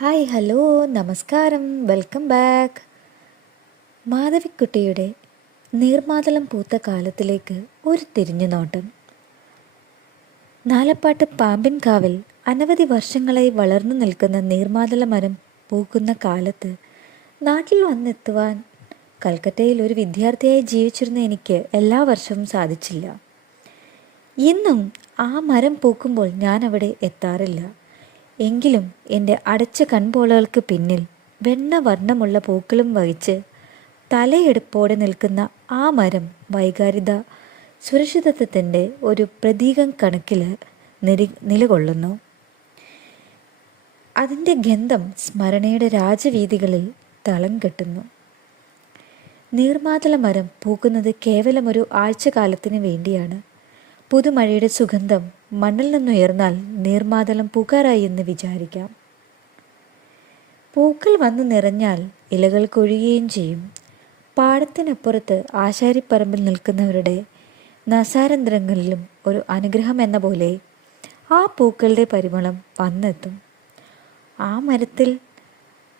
Hi hello നമസ്കാരം, welcome back. മാധവിക്കുട്ടിയുടെ നീർമാതളം പൂത്ത കാലത്തിലേക്ക് ഒരു തിരിഞ്ഞുനോട്ടം. നാലപ്പാട്ട് പാമ്പിൻകാവിൽ അനവധി വർഷങ്ങളായി വളർന്നു നിൽക്കുന്ന നീർമാതള മരം പൂക്കുന്ന കാലത്ത് നാട്ടിൽ വന്നെത്തുവാൻ കൽക്കട്ടയിൽ ഒരു വിദ്യാർത്ഥിയായി ജീവിച്ചിരുന്ന എനിക്ക് എല്ലാ വർഷവും സാധിച്ചില്ല. ഇന്നും ആ മരം പൂക്കുമ്പോൾ ഞാൻ അവിടെ എത്താറില്ല. എങ്കിലും എൻ്റെ അടച്ച കൺപോളകൾക്ക് പിന്നിൽ വെണ്ണ വർണ്ണമുള്ള പൂക്കളും വഹിച്ച് തലയെടുപ്പോടെ നിൽക്കുന്ന ആ മരം വൈകാരിക സുരക്ഷിതത്വത്തിൻ്റെ ഒരു പ്രതീകം കണക്കിൽ നിലകൊള്ളുന്നു. അതിൻ്റെ ഗന്ധം സ്മരണയുടെ രാജവീഥികളിൽ തളം കെട്ടുന്നു. നീർമാതള മരം പൂക്കുന്നത് കേവലം ഒരു ആഴ്ചകാലത്തിന് വേണ്ടിയാണ്. പുതുമഴയുടെ സുഗന്ധം മണ്ണിൽ നിന്നുയർന്നാൽ നീർമാതളം പൂക്കാറായി എന്ന് വിചാരിക്കാം. പൂക്കൾ വന്നു നിറഞ്ഞാൽ ഇലകൾ കൊഴിയുകയും ചെയ്യും. പാടത്തിനപ്പുറത്ത് ആശാരിപ്പറമ്പിൽ നിൽക്കുന്നവരുടെ നസാരന്ധ്രങ്ങളിലും ഒരു അനുഗ്രഹം എന്ന പോലെ ആ പൂക്കളുടെ പരിമളം വന്നെത്തും. ആ മരത്തിൽ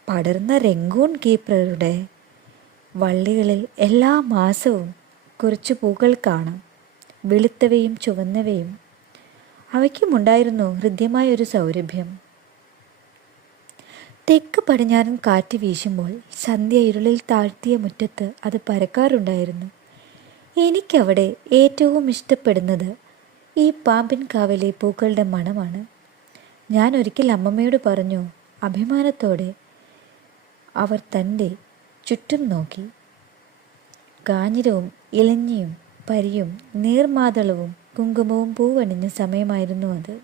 പടർന്ന രംഗൂൺ കീപ്പറുടെ വള്ളികളിൽ എല്ലാ മാസവും കുറച്ച് പൂക്കൾ കാണാം. വെളുത്തവയും ചുവന്നവയും. അവയ്ക്കുമുണ്ടായിരുന്നു ഹൃദ്യമായൊരു സൗരഭ്യം. തെക്ക് പടിഞ്ഞാറൻ കാറ്റ് വീശുമ്പോൾ സന്ധ്യ ഇരുളിൽ താഴ്ത്തിയ മുറ്റത്ത് അത് പരക്കാറുണ്ടായിരുന്നു. എനിക്കവിടെ ഏറ്റവും ഇഷ്ടപ്പെടുന്നത് ഈ പാമ്പിൻകാവിലെ പൂക്കളുടെ മണമാണ്. ഞാൻ ഒരിക്കൽ അമ്മമ്മയോട് പറഞ്ഞു. അഭിമാനത്തോടെ അവർ തൻ്റെ ചുറ്റും നോക്കി. കാഞ്ഞിരവും ഇലഞ്ഞിയും പരിയും നീർമാതളവും കുങ്കുമവും പൂവണിഞ്ഞ സമയമായിരുന്നു അത്.